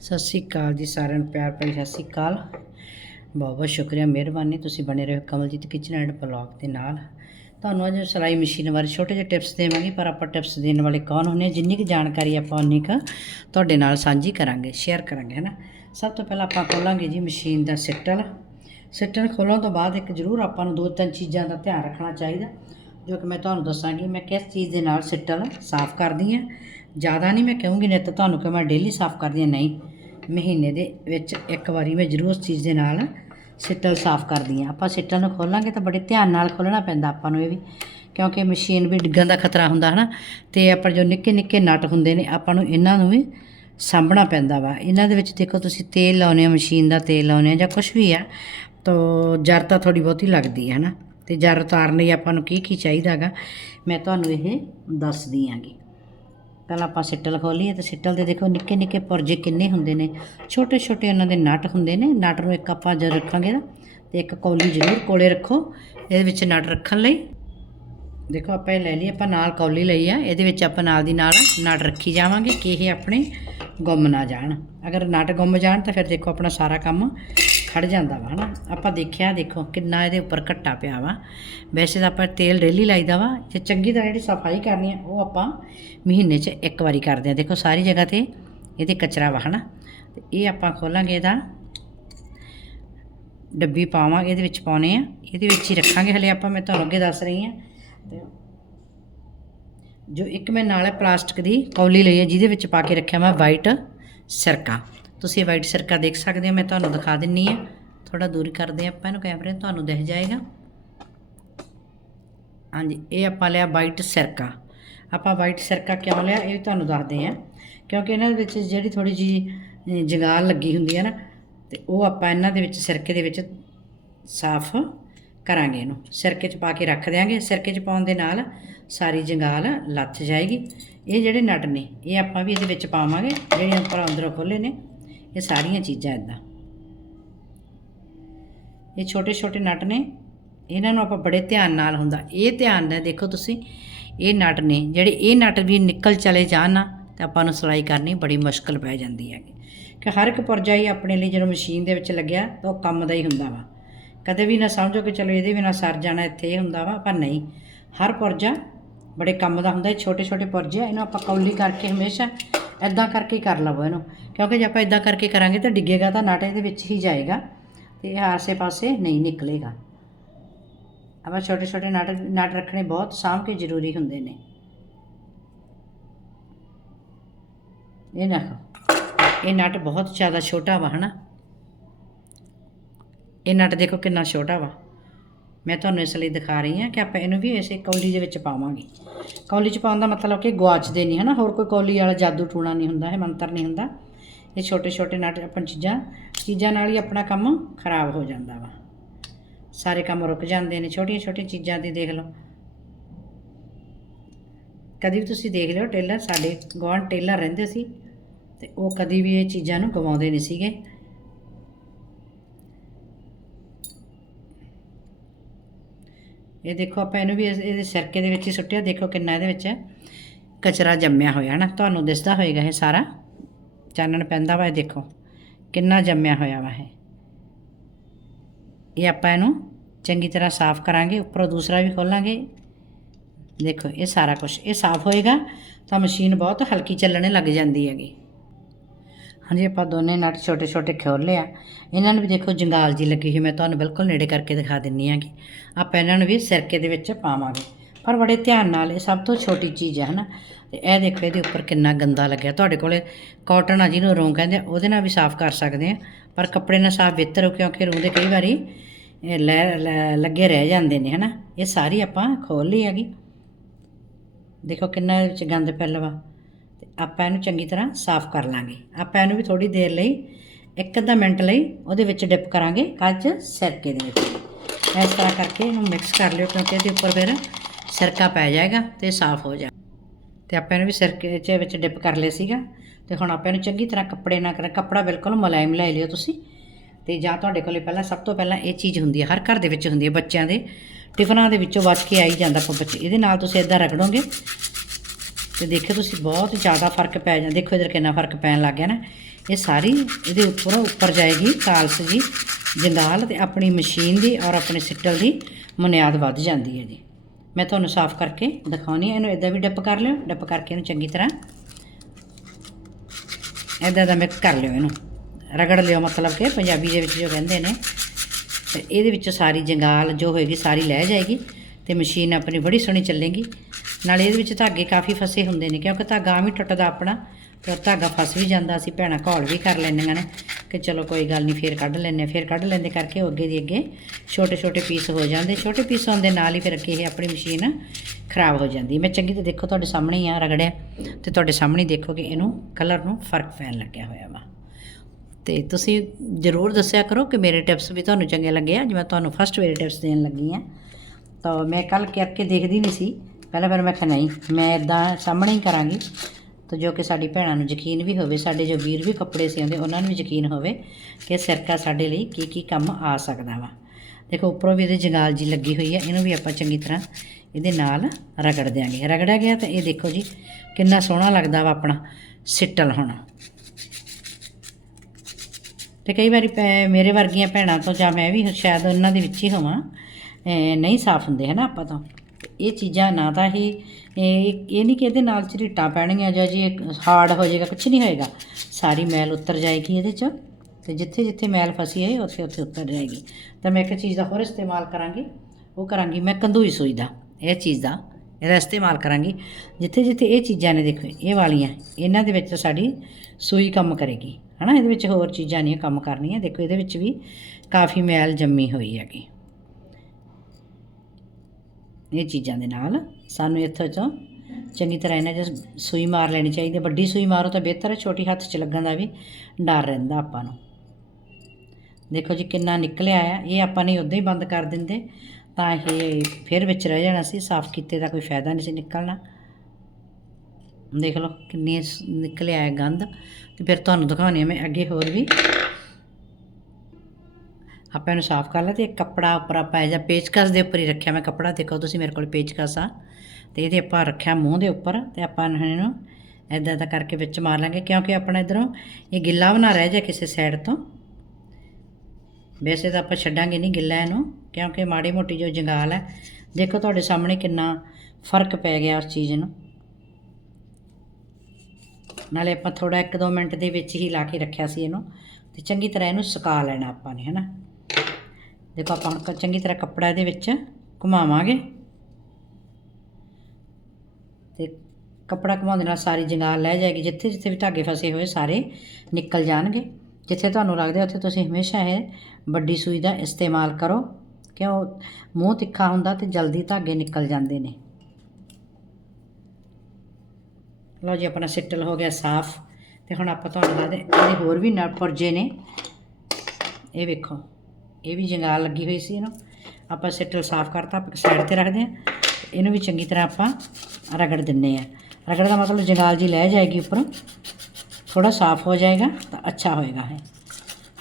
ਸਤਿ ਸ਼੍ਰੀ ਅਕਾਲ ਜੀ ਸਾਰਿਆਂ ਨੂੰ, ਪਿਆਰ ਭਰੀ ਸਤਿ ਸ਼੍ਰੀ ਅਕਾਲ। ਬਹੁਤ ਬਹੁਤ ਸ਼ੁਕਰੀਆ, ਮਿਹਰਬਾਨੀ ਤੁਸੀਂ ਬਣੇ ਰਹੋ ਕਮਲਜੀਤ ਕਿਚਨ ਐਂਡ ਬਲੌਗ ਦੇ ਨਾਲ। ਤੁਹਾਨੂੰ ਅੱਜ ਸਿਲਾਈ ਮਸ਼ੀਨ ਬਾਰੇ ਛੋਟੇ ਜਿਹੇ ਟਿਪਸ ਦੇਵਾਂਗੀ, ਪਰ ਆਪਾਂ ਟਿਪਸ ਦੇਣ ਵਾਲੇ ਕੌਣ ਹੁੰਦੇ ਹਾਂ ਜਿੰਨੀ ਕੁ ਜਾਣਕਾਰੀ ਆਪਾਂ ਉਨੀ ਕੁ ਤੁਹਾਡੇ ਨਾਲ ਸਾਂਝੀ ਕਰਾਂਗੇ ਸ਼ੇਅਰ ਕਰਾਂਗੇ ਹੈ ਨਾ ਸਭ ਤੋਂ ਪਹਿਲਾਂ ਆਪਾਂ ਖੋਲਾਂਗੇ ਜੀ ਮਸ਼ੀਨ ਦਾ ਸਿੱਟਲ। ਸਿੱਟਲ ਖੋਲ੍ਹਣ ਤੋਂ ਬਾਅਦ ਇੱਕ ਜ਼ਰੂਰ ਆਪਾਂ ਨੂੰ ਦੋ ਤਿੰਨ ਚੀਜ਼ਾਂ ਦਾ ਧਿਆਨ ਰੱਖਣਾ ਚਾਹੀਦਾ, ਜੋ ਕਿ ਮੈਂ ਤੁਹਾਨੂੰ ਦੱਸਾਂਗੀ। ਮੈਂ ਕਿਸ ਚੀਜ਼ ਦੇ ਨਾਲ ਸਿੱਟਲ ਸਾਫ਼ ਕਰਦੀ ਹਾਂ ਜ਼ਿਆਦਾ ਨਹੀਂ ਮੈਂ ਕਹੂੰਗੀ ਨਿੱਤ ਤੁਹਾਨੂੰ ਕਿ ਮੈਂ ਡੇਲੀ ਸਾਫ਼ ਕਰਦੀ ਹਾਂ। ਨਹੀਂ, ਮਹੀਨੇ ਦੇ ਵਿੱਚ ਇੱਕ ਵਾਰੀ ਮੈਂ ਜ਼ਰੂਰ ਉਸ ਚੀਜ਼ ਦੇ ਨਾਲ ਸਿੱਟਲ ਸਾਫ਼ ਕਰਦੀ ਹਾਂ। ਆਪਾਂ ਸਿੱਟਲ ਨੂੰ ਖੋਲਾਂਗੇ ਤਾਂ ਬੜੇ ਧਿਆਨ ਨਾਲ ਖੋਲ੍ਹਣਾ ਪੈਂਦਾ ਆਪਾਂ ਨੂੰ ਇਹ ਵੀ, ਕਿਉਂਕਿ ਮਸ਼ੀਨ ਵੀ ਡਿੱਗਣ ਦਾ ਖਤਰਾ ਹੁੰਦਾ ਹਨਾ, ਤੇ ਆਪਾਂ ਜੋ ਨਿੱਕੇ ਨਿੱਕੇ ਨਟ ਹੁੰਦੇ ਨੇ, ਆਪਾਂ ਨੂੰ ਇਹਨਾਂ ਨੂੰ ਵੀ ਸਾਂਭਣਾ ਪੈਂਦਾ ਵਾ। ਇਹਨਾਂ ਦੇ ਵਿੱਚ ਦੇਖੋ ਤੁਸੀਂ ਤੇਲ ਲਾਉਨੇ ਆ ਮਸ਼ੀਨ ਦਾ ਤੇਲ ਲਾਉਨੇ ਆ ਜਾਂ ਕੁਝ ਵੀ ਆ, ਤਾਂ ਜਰ ਤਾਂ ਥੋੜੀ ਬਹੁਤੀ ਲੱਗਦੀ ਹੈ ਨਾ ਤੇ ਜਰ ਉਤਾਰਨ ਲਈ ਆਪਾਂ ਨੂੰ ਕੀ ਕੀ ਚਾਹੀਦਾ ਹੈਗਾ, ਮੈਂ ਤੁਹਾਨੂੰ ਇਹ ਦੱਸਦੀ ਆਂਗੀ ਪਹਿਲਾਂ ਆਪਾਂ ਸਿੱਟਲ ਖੋਲੀਏ ਤੇ ਸਿੱਟਲ ਦੇ ਦੇਖੋ ਨਿੱਕੇ ਨਿੱਕੇ ਪੁਰਜੇ ਕਿੰਨੇ ਹੁੰਦੇ ਨੇ। ਛੋਟੇ ਛੋਟੇ ਉਹਨਾਂ ਦੇ ਨਟ ਹੁੰਦੇ ਨੇ। ਨਟ ਨੂੰ ਇੱਕ ਆਪਾਂ ਜਦ ਰੱਖਾਂਗੇ ਨਾ, ਤੇ ਇੱਕ ਕੌਲੀ ਜ਼ਰੂਰ ਕੋਲੇ ਰੱਖੋ ਇਹਦੇ ਵਿੱਚ ਨਟ ਰੱਖਣ ਲਈ। ਦੇਖੋ ਆਪਾਂ ਇਹ ਲੈ ਲਈ ਆਪਾਂ ਨਾਲ ਕੌਲੀ ਲਈ ਆ। ਇਹਦੇ ਵਿੱਚ ਆਪਾਂ ਨਾਲ ਦੀ ਨਾਲ ਨਟ ਰੱਖੀ ਜਾਵਾਂਗੇ ਕਿ ਇਹ ਆਪਣੇ ਗੁੰਮ ਨਾ ਜਾਣ। ਅਗਰ ਨਟ ਗੁੰਮ ਜਾਣ ਤਾਂ ਫਿਰ ਦੇਖੋ ਆਪਣਾ ਸਾਰਾ ਕੰਮ ਖੜ ਜਾਂਦਾ ਵਾ, ਹਨਾ? ਆਪਾਂ ਦੇਖਿਆ, ਦੇਖੋ, ਕਿੰਨਾ ਇਹਦੇ ਉੱਪਰ ਘੱਟਾ ਪਿਆ ਵਾ। ਵੈਸੇ ਤਾਂ ਆਪਾਂ ਤੇਲ ਡੇਲੀ ਲਾਈਦਾ ਵਾ, ਜੇ ਚੰਗੀ ਤਰ੍ਹਾਂ ਜਿਹੜੀ ਸਫ਼ਾਈ ਕਰਨੀ ਆ, ਉਹ ਆਪਾਂ ਮਹੀਨੇ 'ਚ ਇੱਕ ਵਾਰੀ ਕਰਦੇ ਆ। ਦੇਖੋ, ਸਾਰੀ ਜਗ੍ਹਾ ਤੇ ਇਹਦੇ ਕਚਰਾ ਵਾ, ਹਨਾ? ਤੇ ਇਹ ਆਪਾਂ ਖੋਲਾਂਗੇ ਇਹਦਾ, ਡੱਬੀ ਪਾਵਾਂਗੇ, ਇਹਦੇ ਵਿੱਚ ਪਾਉਨੇ ਆ। ਇਹਦੇ ਵਿੱਚ ਹੀ ਰੱਖਾਂਗੇ, ਹਲੇ ਆਪਾਂ, ਮੈਂ ਤੁਹਾਨੂੰ ਅੱਗੇ ਦੱਸ ਰਹੀ ਹਾਂ ਤੇ ਜੋ ਇੱਕ ਮੈਂ ਨਾਲ ਪਲਾਸਟਿਕ ਦੀ ਕੌਲੀ ਲਈ ਹੈ ਜਿਹਦੇ ਵਿੱਚ ਪਾ ਕੇ ਰੱਖਿਆ ਮੈਂ ਵਾਈਟ ਸਿਰਕਾ। ਤੁਸੀਂ ਵਾਈਟ ਸਿਰਕਾ ਦੇਖ ਸਕਦੇ ਹੋ, ਮੈਂ ਤੁਹਾਨੂੰ ਦਿਖਾ ਦਿੰਨੀ ਆ। ਥੋੜਾ ਦੂਰੀ ਕਰਦੇ ਹਾਂ ਆਪਾਂ ਇਹਨੂੰ ਕੈਮਰੇ ਤੁਹਾਨੂੰ ਦਿਖ ਜਾਏਗਾ। ਹਾਂਜੀ, ਇਹ ਆਪਾਂ ਲਿਆ ਵਾਈਟ ਸਿਰਕਾ ਆਪਾਂ ਵਾਈਟ ਸਿਰਕਾ ਕਿਉਂ ਲਿਆ, ਇਹ ਵੀ ਤੁਹਾਨੂੰ ਦੱਸਦੇ ਹਾਂ। ਕਿਉਂਕਿ ਇਹਨਾਂ ਦੇ ਵਿੱਚ ਜਿਹੜੀ ਥੋੜੀ ਜੀ ਜੰਗਾਲ ਲੱਗੀ ਹੁੰਦੀ ਹੈ ਨਾ, ਤੇ ਉਹ ਆਪਾਂ ਇਹਨਾਂ ਦੇ ਵਿੱਚ, ਸਿਰਕੇ ਦੇ ਵਿੱਚ ਸਾਫ਼ ਕਰਾਂਗੇ ਇਹਨੂੰ। ਸਿਰਕੇ 'ਚ ਪਾ ਕੇ ਰੱਖ ਦਿਆਂਗੇ। ਸਿਰਕੇ 'ਚ ਪਾਉਣ ਦੇ ਨਾਲ ਸਾਰੀ ਜੰਗਾਲ ਲੱਥ ਜਾਏਗੀ। ਇਹ ਜਿਹੜੇ ਨਟ ਨੇ, ਇਹ ਆਪਾਂ ਵੀ ਇਹਦੇ ਵਿੱਚ ਪਾਵਾਂਗੇ ਜਿਹੜੇ ਉੱਪਰ ਅੰਦਰੋਂ ਖੋਲੇ ਨੇ। ਇਹ ਸਾਰੀਆਂ ਚੀਜ਼ਾਂ ਇਦਾਂ ਇਹ ਛੋਟੇ ਛੋਟੇ ਨਟ ਨੇ। ਇਹਨਾਂ ਨੂੰ ਆਪਾਂ ਬੜੇ ਧਿਆਨ ਨਾਲ ਹੁੰਦਾ। ਇਹ ਧਿਆਨ ਨਾਲ ਦੇਖੋ ਤੁਸੀਂ ਇਹ ਨਟ ਨੇ। ਜਿਹੜੇ ਇਹ ਨਟ ਵੀ ਨਿਕਲ ਚਲੇ ਜਾਣ ਨਾ ਤਾਂ ਆਪਾਂ ਨੂੰ ਸਿਲਾਈ ਕਰਨੀ ਬੜੀ ਮੁਸ਼ਕਲ ਪੈ ਜਾਂਦੀ ਹੈਗੀ। ਕਿ ਹਰ ਇੱਕ ਪੁਰਜਾ ਹੀ ਆਪਣੇ ਲਈ ਜਦੋਂ ਮਸ਼ੀਨ ਦੇ ਵਿੱਚ ਲੱਗਿਆ ਤਾਂ ਉਹ ਕੰਮ ਦਾ ਹੀ ਹੁੰਦਾ ਵਾ। ਕਦੇ ਵੀ ਨਾ ਸਮਝੋ ਕਿ ਚਲੋ ਇਹਦੇ ਬਿਨਾ ਸਰ ਜਾਣਾ ਇੱਥੇ ਇਹ ਹੁੰਦਾ ਵਾ ਪਰ ਨਹੀਂ। ਹਰ ਪੁਰਜਾ ਬੜੇ ਕੰਮ ਦਾ ਹੁੰਦਾ। ਇਹ ਛੋਟੇ ਛੋਟੇ ਪੁਰਜੇ ਆ, ਇਹਨੂੰ ਆਪਾਂ ਕੌਲੀ ਕਰਕੇ ਹਮੇਸ਼ਾ ਐਦਾਂ ਕਰਕੇ ਕਰ ਲਵੋ ਇਹਨੂੰ। ਕਿਉਂਕਿ ਜੇ ਆਪਾਂ ਇਦਾਂ ਕਰਕੇ ਕਰਾਂਗੇ ਤਾਂ ਡਿੱਗੇਗਾ ਤਾਂ ਨਟ ਇਹਦੇ ਵਿੱਚ ਹੀ ਜਾਏਗਾ ਤੇ ਇਹ ਆਸੇ ਪਾਸੇ ਨਹੀਂ ਨਿਕਲੇਗਾ। ਆਪਾਂ ਛੋਟੇ ਛੋਟੇ ਨਟ ਨਟ ਰੱਖਣੇ ਬਹੁਤ ਸਾਂਭ ਕੇ ਜ਼ਰੂਰੀ ਹੁੰਦੇ ਨੇ। ਇਹ ਦੇਖੋ ਇਹ ਨਟ ਬਹੁਤ ਜ਼ਿਆਦਾ ਛੋਟਾ ਵਾ, ਹਨਾ? ਇਹ ਨਟ ਦੇਖੋ ਕਿੰਨਾ ਛੋਟਾ ਵਾ। ਮੈਂ ਤੁਹਾਨੂੰ ਇਸ ਲਈ ਦਿਖਾ ਰਹੀ ਹਾਂ ਕਿ ਆਪਾਂ ਇਹਨੂੰ ਵੀ ਇਸੇ ਕੌਲੀ ਦੇ ਵਿੱਚ ਪਾਵਾਂਗੇ। ਕੌਲੀ 'ਚ ਪਾਉਣ ਦਾ ਮਤਲਬ ਕਿ ਗਵਾਚਦੇ ਨਹੀਂ, ਹਨਾ? ਹੋਰ ਕੋਈ ਕੌਲੀ ਵਾਲਾ ਜਾਦੂ ਟੂਣਾ ਨਹੀਂ ਹੁੰਦਾ, ਇਹ ਮੰਤਰ ਨਹੀਂ ਹੁੰਦਾ। ਇਹ ਛੋਟੇ ਛੋਟੇ ਨਟ ਆਪਾਂ ਚੀਜ਼ਾਂ ਚੀਜ਼ਾਂ ਨਾਲ ਹੀ ਆਪਣਾ ਕੰਮ ਖਰਾਬ ਹੋ ਜਾਂਦਾ ਵਾ। ਸਾਰੇ ਕੰਮ ਰੁਕ ਜਾਂਦੇ ਨੇ ਛੋਟੀਆਂ ਛੋਟੀਆਂ ਚੀਜ਼ਾਂ ਦੀ ਦੇਖ ਲਓ। ਕਦੀ ਵੀ ਤੁਸੀਂ ਦੇਖ ਲਿਓ, ਟੇਲਰ, ਸਾਡੇ ਗੁਆਂਢ ਟੇਲਰ ਰਹਿੰਦੇ ਸੀ ਤੇ ਉਹ ਕਦੀ ਵੀ ਇਹ ਚੀਜ਼ਾਂ ਨੂੰ ਗਵਾਉਂਦੇ ਨਹੀਂ ਸੀਗੇ। ਇਹ ਦੇਖੋ ਆਪਾਂ ਇਹਨੂੰ ਵੀ ਇਹਦੇ ਸਿਰਕੇ ਦੇ ਵਿੱਚ ਹੀ ਸੁੱਟਿਆ, ਦੇਖੋ ਕਿੰਨਾ ਇਹਦੇ ਵਿੱਚ ਕਚਰਾ ਜੰਮਿਆ ਹੋਇਆ ਹੈ ਨਾ ਤੁਹਾਨੂੰ ਦਿਸਦਾ ਹੋਏਗਾ ਇਹ ਸਾਰਾ। ਚਾਨਣ ਪੈਂਦਾ ਵਾ ਇਹ ਦੇਖੋ, ਕਿੰਨਾ ਜੰਮਿਆ ਹੋਇਆ ਵਾ ਇਹ। ਇਹ ਆਪਾਂ ਇਹਨੂੰ ਚੰਗੀ ਤਰ੍ਹਾਂ ਸਾਫ਼ ਕਰਾਂਗੇ, ਉੱਪਰੋਂ ਦੂਸਰਾ ਵੀ ਖੋਲਾਂਗੇ। ਦੇਖੋ, ਇਹ ਸਾਰਾ ਕੁਝ ਇਹ ਸਾਫ਼ ਹੋਏਗਾ ਤਾਂ ਮਸ਼ੀਨ ਬਹੁਤ ਹਲਕੀ ਚੱਲਣੇ ਲੱਗ ਜਾਂਦੀ ਹੈਗੀ। ਹਾਂਜੀ, ਆਪਾਂ ਦੋਨੇ ਨਟ ਛੋਟੇ ਛੋਟੇ ਖੋਲ੍ਹੇ ਆ। ਇਹਨਾਂ ਨੂੰ ਵੀ ਦੇਖੋ, ਜੰਗਾਲ ਜੀ ਲੱਗੀ ਹੋਈ, ਮੈਂ ਤੁਹਾਨੂੰ ਬਿਲਕੁਲ ਨੇੜੇ ਕਰਕੇ ਦਿਖਾ ਦਿੰਨੀ ਆਂਗੀ ਆਪਾਂ ਇਹਨਾਂ ਨੂੰ ਵੀ ਸਿਰਕੇ ਦੇ ਵਿੱਚ ਪਾਵਾਂਗੇ। ਪਰ ਬੜੇ ਧਿਆਨ ਨਾਲ, ਇਹ ਸਭ ਤੋਂ ਛੋਟੀ ਚੀਜ਼ ਹੈ ਹਨਾ? ਤੇ ਇਹ ਦੇਖੋ, ਇਹਦੇ ਉੱਪਰ ਕਿੰਨਾ ਗੰਦਾ ਲੱਗਿਆ। ਤੁਹਾਡੇ ਕੋਲੇ ਕਾਟਨ ਆ ਜਿਹਨੂੰ ਰੋਂ ਕਹਿੰਦੇ ਆ, ਉਹਦੇ ਨਾਲ ਵੀ ਸਾਫ਼ ਕਰ ਸਕਦੇ ਆ, ਪਰ ਕੱਪੜੇ ਨਾਲ ਸਾਫ਼ ਬਿਹਤਰ ਹੋ, ਕਿਉਂਕਿ ਰੋਂ ਦੇ ਕਈ ਵਾਰੀ ਲੈ- ਲੈ- ਲੱਗੇ ਰਹਿ ਜਾਂਦੇ ਨੇ, ਹਨਾ? ਇਹ ਸਾਰੀ ਆਪਾਂ ਖੋਲ ਲਈ ਹੈਗੀ। ਦੇਖੋ, ਕਿੰਨਾ ਇਹਦੇ ਵਿੱਚ ਗੰਦ ਫੈਲਿਆ ਵਾ। ਆਪਾਂ ਇਹਨੂੰ ਚੰਗੀ ਤਰ੍ਹਾਂ ਸਾਫ਼ ਕਰ ਲਾਂਗੇ। ਆਪਾਂ ਇਹਨੂੰ ਵੀ ਥੋੜੀ ਦੇਰ ਲਈ, ਇੱਕ ਅੱਧਾ ਮਿੰਟ ਲਈ ਉਹਦੇ ਵਿੱਚ ਡਿਪ ਕਰਾਂਗੇ ਕੱਚ ਸਿਰਕੇ ਦੇ ਵਿੱਚ। ਇਸ ਤਰ੍ਹਾਂ ਕਰਕੇ ਇਹਨੂੰ ਮਿਕਸ ਕਰ ਲਿਓ ਕਿਉਂਕਿ ਇਹਦੇ ਉੱਪਰ ਫਿਰ ਸਿਰਕਾ ਪੈ ਜਾਏਗਾ ਤੇ ਸਾਫ਼ ਹੋ ਜਾ ਤੇ ਆਪਾਂ ਇਹਨੂੰ ਵੀ ਸਿਰਕੇ ਚ ਵਿੱਚ ਡਿਪ ਕਰ ਲਿਆ ਸੀਗਾ। ਤੇ ਹੁਣ ਆਪਾਂ ਇਹਨੂੰ ਚੰਗੀ ਤਰ੍ਹਾਂ ਕੱਪੜੇ ਨਾਲ ਕਰ ਕੱਪੜਾ ਬਿਲਕੁਲ ਮੁਲਾਇਮ ਲੈ ਲਿਓ ਤੁਸੀਂ। ਤੇ ਜਾਂ ਤੁਹਾਡੇ ਕੋਲੇ ਪਹਿਲਾਂ ਸਭ ਤੋਂ ਪਹਿਲਾਂ ਇਹ ਚੀਜ਼ ਹੁੰਦੀ ਹੈ ਹਰ ਘਰ ਦੇ ਵਿੱਚ ਹੁੰਦੀ ਹੈ ਬੱਚਿਆਂ ਦੇ। ਟਿਫਨਾਂ ਦੇ ਵਿੱਚੋਂ ਬਚ ਕੇ ਆਈ ਜਾਂਦਾ ਪ- ਬੱਚੇ ਇਹਦੇ ਨਾਲ ਤੁਸੀਂ ਇਦਾਂ ਰਗੜੋਗੇ ਤੇ ਦੇਖਿਓ ਤੁਸੀਂ, ਬਹੁਤ ਜ਼ਿਆਦਾ ਫ਼ਰਕ ਪੈ ਜਾਂਦਾ। ਦੇਖੋ ਇਧਰ ਕਿੰਨਾ ਫ਼ਰਕ ਪੈਣ ਲੱਗ ਗਿਆ ਨਾ। ਇਹ ਸਾਰੀ ਇਹਦੇ ਉੱਪਰੋਂ ਉੱਪਰ ਜਾਏਗੀ ਕਾਲਸ ਜੀ ਜੰਗਾਲ ਤੇ ਆਪਣੀ ਮਸ਼ੀਨ ਦੀ ਔਰ ਆਪਣੇ ਸਿੱਟਲ ਦੀ ਬੁਨਿਆਦ ਵੱਧ ਜਾਂਦੀ ਹੈ ਜੀ। ਮੈਂ ਤੁਹਾਨੂੰ ਸਾਫ਼ ਕਰਕੇ ਦਿਖਾਉਣੀ ਹੈ ਇਹਨੂੰ ਇਦਾਂ ਵੀ ਡੱਪ ਕਰ ਲਿਓ। ਡੱਪ ਕਰਕੇ ਇਹਨੂੰ ਚੰਗੀ ਤਰ੍ਹਾਂ ਇਦਾਂ ਦਾ ਮਿਕਸ ਕਰ ਲਿਓ ਇਹਨੂੰ। ਰਗੜ ਲਿਓ ਮਤਲਬ ਕਿ, ਪੰਜਾਬੀ ਦੇ ਵਿੱਚ ਜੋ ਕਹਿੰਦੇ ਨੇ, ਤੇ ਇਹਦੇ ਵਿੱਚੋਂ ਸਾਰੀ ਜੰਗਾਲ ਜੋ ਹੋਏਗੀ ਸਾਰੀ ਲੈ ਜਾਏਗੀ ਤੇ ਮਸ਼ੀਨ ਆਪਣੀ ਬੜੀ ਸੋਹਣੀ ਚੱਲੇਗੀ। ਨਾਲੇ ਇਹਦੇ ਵਿੱਚ ਧਾਗੇ ਕਾਫੀ ਫਸੇ ਹੁੰਦੇ ਨੇ, ਕਿਉਂਕਿ ਧਾਗਾ ਆਮ ਹੀ ਟੁੱਟਦਾ ਆਪਣਾ ਤੇ ਧਾਗਾ ਫਸ ਵੀ ਜਾਂਦਾ, ਅਸੀਂ ਭੈਣਾਂ ਘੋਲ ਵੀ ਕਰ ਲੈਂਦੀਆਂ ਨੇ, ਕਿ ਚਲੋ ਕੋਈ ਗੱਲ ਨਹੀਂ, ਫੇਰ ਕੱਢ ਲੈਂਦੇ ਹਾਂ, ਫੇਰ ਕੱਢ ਲੈਂਦੇ ਕਰਕੇ ਉਹ ਅੱਗੇ ਦੀ ਅੱਗੇ ਛੋਟੇ ਛੋਟੇ ਪੀਸ ਹੋ ਜਾਂਦੇ, ਛੋਟੇ ਪੀਸ ਹੋਣ ਦੇ ਨਾਲ ਹੀ ਫਿਰ ਅੱਗੇ ਇਹ ਆਪਣੀ ਮਸ਼ੀਨ ਖਰਾਬ ਹੋ ਜਾਂਦੀ ਮੈਂ ਚੰਗੀ ਤੇ ਦੇਖੋ, ਤੁਹਾਡੇ ਸਾਹਮਣੇ ਹੀ ਆ ਰਗੜਿਆ, ਤੇ ਤੁਹਾਡੇ ਸਾਹਮਣੇ ਹੀ ਦੇਖੋ ਕਿ ਇਹਨੂੰ ਕਲਰ ਨੂੰ ਫ਼ਰਕ ਪੈਣ ਲੱਗਿਆ ਹੋਇਆ ਵਾ। ਤੇ ਤੁਸੀਂ ਜ਼ਰੂਰ ਦੱਸਿਆ ਕਰੋ ਕਿ ਮੇਰੇ ਟਿਪਸ ਵੀ ਤੁਹਾਨੂੰ ਚੰਗੇ ਲੱਗੇ ਆ ਜਿਵੇਂ ਤੁਹਾਨੂੰ ਫਸਟ ਵੇਰੇ ਟਿਪਸ ਦੇਣ ਲੱਗੀ ਆ। ਤਾਂ ਮੈਂ ਕੱਲ ਕਰਕੇ ਦੇਖਦੀ ਨਹੀਂ ਸੀ ਪਹਿਲਾਂ ਫਿਰ ਮੈਂ ਕਿਹਾ ਨਹੀਂ ਮੈਂ ਇਦਾਂ ਸਾਹਮਣੇ ਹੀ ਕਰਾਂਗੀ। ਤਾਂ ਜੋ ਕਿ ਸਾਡੀ ਭੈਣਾਂ ਨੂੰ ਯਕੀਨ ਵੀ ਹੋਵੇ, ਸਾਡੇ ਜੋ ਵੀਰ ਵੀ ਕੱਪੜੇ ਸਿਉਂਦੇ, ਉਹਨਾਂ ਨੂੰ ਵੀ ਯਕੀਨ ਹੋਵੇ ਕਿ ਸਿਰਕਾ ਸਾਡੇ ਲਈ ਕੀ ਕੀ ਕੰਮ ਆ ਸਕਦਾ ਵਾ। ਦੇਖੋ, ਉੱਪਰੋਂ ਵੀ ਇਹਦੇ ਜੰਗਾਲ ਜੀ ਲੱਗੀ ਹੋਈ ਹੈ ਇਹਨੂੰ ਵੀ ਆਪਾਂ ਚੰਗੀ ਤਰ੍ਹਾਂ ਇਹਦੇ ਨਾਲ ਰਗੜ ਦਿਆਂਗੇ। ਰਗੜਿਆ ਗਿਆ ਤਾਂ ਇਹ ਦੇਖੋ ਜੀ, ਕਿੰਨਾ ਸੋਹਣਾ ਲੱਗਦਾ ਵਾ ਆਪਣਾ ਸਿੱਟਲ ਹੁਣ। ਤੇ ਕਈ ਵਾਰੀ ਪੈ- ਮੇਰੇ ਵਰਗੀਆਂ ਭੈਣਾਂ ਤੋਂ ਜਾਂ ਮੈਂ ਵੀ ਸ਼ਾਇਦ ਉਹਨਾਂ ਦੇ ਵਿੱਚ ਹੀ ਹੋਵਾਂ। ਨਹੀਂ ਸਾਫ਼ ਹੁੰਦੇ, ਹੈ ਨਾ, ਆਪਾਂ ਤੋਂ। ਇਹ ਚੀਜ਼ਾਂ ਨਾ ਤਾਂ ਹੀ, ਇਹ ਇਹ ਨਹੀਂ ਕਿ ਇਹਦੇ ਨਾਲ ਝਰੀਟਾਂ ਪੈਣਗੀਆਂ ਜਾਂ ਜੀ ਹਾਰਡ ਹੋ ਜਾਏਗਾ ਕੁਝ ਨਹੀਂ ਹੋਏਗਾ। ਸਾਰੀ ਮੈਲ ਉਤਰ ਜਾਏਗੀ ਇਹਦੇ 'ਚ ਤੇ ਜਿੱਥੇ ਜਿੱਥੇ ਮੈਲ ਫਸੀ ਹੈ ਉੱਥੇ ਉੱਥੇ ਉਤਰ ਜਾਏਗੀ। ਤਾਂ ਮੈਂ ਇੱਕ ਚੀਜ਼ ਦਾ ਹੋਰ ਇਸਤੇਮਾਲ ਕਰਾਂਗੀ, ਉਹ ਕਰਾਂਗੀ ਮੈਂ ਕੰਦੂਈ ਸੂਈ ਦਾ, ਇਹ ਚੀਜ਼ ਦਾ, ਇਹਦਾ ਇਸਤੇਮਾਲ ਕਰਾਂਗੀ। ਜਿੱਥੇ ਜਿੱਥੇ ਇਹ ਚੀਜ਼ਾਂ ਨੇ ਦੇਖੋ, ਇਹ ਵਾਲੀਆਂ, ਇਹਨਾਂ ਦੇ ਵਿੱਚ ਸਾਡੀ ਸੂਈ ਕੰਮ ਕਰੇਗੀ। ਹਨਾ, ਇਹਦੇ ਵਿੱਚ ਹੋਰ ਚੀਜ਼ਾਂ ਨਹੀਂ ਕੰਮ ਕਰਨੀਆਂ। ਦੇਖੋ, ਇਹਦੇ ਵਿੱਚ ਵੀ ਕਾਫੀ ਮੈਲ ਜੰਮੀ ਹੋਈ ਹੈਗੀ। ਇਹ ਚੀਜ਼ਾਂ ਦੇ ਨਾਲ। ਸਾਨੂੰ ਇੱਥੋਂ ਤੋਂ ਚੰਗੀ ਤਰ੍ਹਾਂ ਇਹਨਾਂ 'ਚ ਸੂਈ ਮਾਰ ਲੈਣੀ ਚਾਹੀਦੀ ਹੈ। ਵੱਡੀ ਸੂਈ ਮਾਰੋ ਤਾਂ ਬਿਹਤਰ ਹੈ, ਛੋਟੀ ਹੱਥ 'ਚ ਲੱਗਣ ਦਾ ਵੀ ਡਰ ਰਹਿੰਦਾ ਆਪਾਂ ਨੂੰ। ਦੇਖੋ ਜੀ ਕਿੰਨਾ ਨਿਕਲਿਆ ਆ। ਇਹ ਆਪਾਂ ਨੇ ਉਦਾਂ ਹੀ ਬੰਦ ਕਰ ਦਿੰਦੇ। ਤਾਂ ਇਹ ਫਿਰ ਵਿੱਚ ਰਹਿ ਜਾਣਾ ਸੀ। ਸਾਫ਼ ਕੀਤੇ ਦਾ ਕੋਈ ਫਾਇਦਾ ਨਹੀਂ ਸੀ ਨਿਕਲਣਾ। ਦੇਖ ਲਓ ਕਿੰਨੇ ਨਿਕਲਿਆ ਹੈ ਗੰਦ ਤੇ ਫਿਰ ਤੁਹਾਨੂੰ ਦਿਖਾਉਣੀ ਆ ਮੈਂ ਅੱਗੇ ਹੋਰ ਵੀ। ਆਪਾਂ ਇਹਨੂੰ ਸਾਫ਼ ਕਰ ਲਿਆ ਤੇ ਕੱਪੜਾ ਉੱਪਰ ਆਪਾਂ ਇਹ ਜਾਂ ਪੇਚਕਸ ਦੇ ਉੱਪਰ ਹੀ ਰੱਖਿਆ। ਮੈਂ ਕੱਪੜਾ ਦੇਖੋ ਤੁਸੀਂ ਮੇਰੇ ਕੋਲ ਪੇਚਕਸ ਆ। ਤੇ ਇਹਦੇ ਆਪਾਂ ਰੱਖਿਆ ਮੂੰਹ ਦੇ ਉੱਪਰ ਤੇ ਆਪਾਂ ਇਹਨੂੰ ਇਦਾਂ ਦਾ ਕਰਕੇ ਵਿੱਚ ਮਾਰ ਲਾਂਗੇ ਕਿਉਂਕਿ ਆਪਣਾ ਇਧਰੋਂ ਇਹ ਗਿੱਲਾ ਬਣਾ ਰਹਿ ਜਾ ਕਿਸੇ ਸਾਈਡ ਤੋਂ। ਵੈਸੇ ਤਾਂ ਆਪਾਂ ਛੱਡਾਂਗੇ ਨਹੀਂ ਗਿੱਲਾ ਇਹਨੂੰ ਕਿਉਂਕਿ ਮਾੜੀ ਮੋਟੀ ਜੋ ਜੰਗਾਲ ਹੈ। ਦੇਖੋ ਤੁਹਾਡੇ ਸਾਹਮਣੇ ਕਿੰਨਾ ਫ਼ਰਕ ਪੈ ਗਿਆ ਉਸ ਚੀਜ਼ ਨੂੰ। ਨਾਲੇ ਆਪਾਂ ਥੋੜਾ 1-2 ਮਿੰਟ ਦੇ ਵਿੱਚ ਹੀ ਲਾ ਕੇ ਰੱਖਿਆ ਸੀ ਇਹਨੂੰ ਤੇ ਚੰਗੀ ਤਰ੍ਹਾਂ ਇਹਨੂੰ ਸੁਕਾ ਲੈਣਾ ਆਪਾਂ ਨੇ, ਹਨਾ। ਦੇਖੋ ਆਪਾਂ ਕ- ਚੰਗੀ ਤਰ੍ਹਾਂ ਕੱਪੜਾ ਇਹਦੇ ਵਿੱਚ ਘੁਮਾਵਾਂਗੇ। ਤੇ ਕੱਪੜਾ ਘੁਮਾਉਣ ਦੇ ਨਾਲ ਸਾਰੀ ਜੰਗਾਲ ਲੈ ਜਾਏਗੀ, ਜਿੱਥੇ ਜਿੱਥੇ ਵੀ ਧਾਗੇ ਫਸੇ ਹੋਏ ਸਾਰੇ ਨਿਕਲ ਜਾਣਗੇ। ਜਿੱਥੇ ਤੁਹਾਨੂੰ ਲੱਗਦਾ ਉੱਥੇ ਤੁਸੀਂ ਹਮੇਸ਼ਾ ਇਹ ਵੱਡੀ ਸੂਈ ਦਾ ਇਸਤੇਮਾਲ ਕਰੋ, ਕਿਉਂ ਮੂੰਹ ਤਿੱਖਾ ਹੁੰਦਾ ਤੇ ਜਲਦੀ ਧਾਗੇ ਨਿਕਲ ਜਾਂਦੇ ਨੇ। ਲਓ ਜੀ, ਆਪਣਾ ਸਿੱਟਲ ਹੋ ਗਿਆ ਸਾਫ਼। ਤੇ ਹੁਣ ਆਪਾਂ ਤੁਹਾਨੂੰ ਦੱਸਦੇ ਇਹਦੇ ਹੋਰ ਵੀ ਨਟ ਪੁਰਜੇ ਨੇ। ਇਹ ਵੇਖੋ। ਇਹ ਵੀ ਜੰਗਾਲ ਲੱਗੀ ਹੋਈ ਸੀ ਇਹਨੂੰ। ਆਪਾਂ ਸਿੱਟਲ ਸਾਫ਼ ਕਰਤਾ, ਆਪਾਂ ਸਾਈਡ ਤੇ ਰੱਖਦੇ ਹਾਂ। ਇਹਨੂੰ ਵੀ ਚੰਗੀ ਤਰ੍ਹਾਂ ਆਪਾਂ ਰਗੜ ਦਿੰਨੇ ਆ ਰਗੜ ਦਾ ਮਤਲਬ ਜੰਗਾਲ ਜੀ ਲੈ ਜਾਏਗੀ ਉੱਪਰ। ਥੋੜਾ ਸਾਫ਼ ਹੋ ਜਾਏਗਾ ਤਾਂ ਅੱਛਾ ਹੋਏਗਾ ਹੈ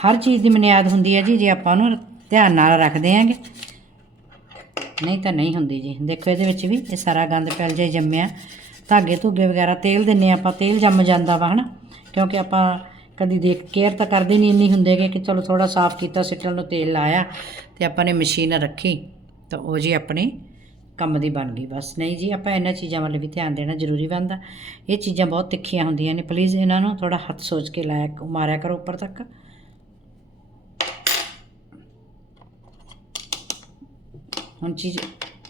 ਹਰ ਚੀਜ਼ ਦੀ ਬੁਨਿਆਦ ਹੁੰਦੀ ਹੈ ਜੀ, ਜੇ ਆਪਾਂ ਉਹਨੂੰ ਧਿਆਨ ਨਾਲ ਰੱਖਦੇ ਆਂਗੇ ਨਹੀਂ ਤਾਂ ਨਹੀਂ ਹੁੰਦੀ ਜੀ। ਦੇਖੋ ਇਹਦੇ ਵਿੱਚ ਵੀ ਇਹ ਸਾਰਾ ਗੰਦ ਪੈਲ ਜਾਈ ਜੰਮਿਆ। ਧਾਗੇ ਧੁੱਗੇ ਵਗੈਰਾ ਤੇਲ ਦਿੰਨੇ ਆਪਾਂ। ਤੇਲ ਜੰਮ ਜਾਂਦਾ ਵਾ, ਹਨਾ। ਕਿਉਂਕਿ ਆਪਾਂ ਕਦੀ ਦੇਖ, ਕੇਅਰ ਤਾਂ ਕਰਦੇ ਨਹੀਂ ਇੰਨੀ ਹੁੰਦੇ ਗੇ ਕਿ ਚਲੋ ਥੋੜਾ ਸਾਫ਼ ਕੀਤਾ, ਸਿੱਟਲ ਨੂੰ ਤੇਲ ਲਾਇਆ ਤੇ ਆਪਾਂ ਨੇ ਮਸ਼ੀਨ ਰੱਖੀ, ਤਾਂ ਉਹ ਜੀ ਆਪਣੇ ਕੰਮ ਦੀ ਬਣ ਗਈ। ਬਸ ਨਹੀਂ ਜੀ, ਆਪਾਂ ਇਹਨਾਂ ਚੀਜ਼ਾਂ ਵੱਲ ਵੀ ਧਿਆਨ ਦੇਣਾ ਜ਼ਰੂਰੀ ਬਣਦਾ। ਇਹ ਚੀਜ਼ਾਂ ਬਹੁਤ ਤਿੱਖੀਆਂ ਹੁੰਦੀਆਂ ਨੇ। ਪਲੀਜ਼ ਇਹਨਾਂ ਨੂੰ ਥੋੜਾ ਹੱਥ ਸੋਚ ਕੇ ਲਾਇਆ ਮਾਰਿਆ ਕਰੋ ਉੱਪਰ ਤੱਕ। ਹੁਣ ਚੀਜ਼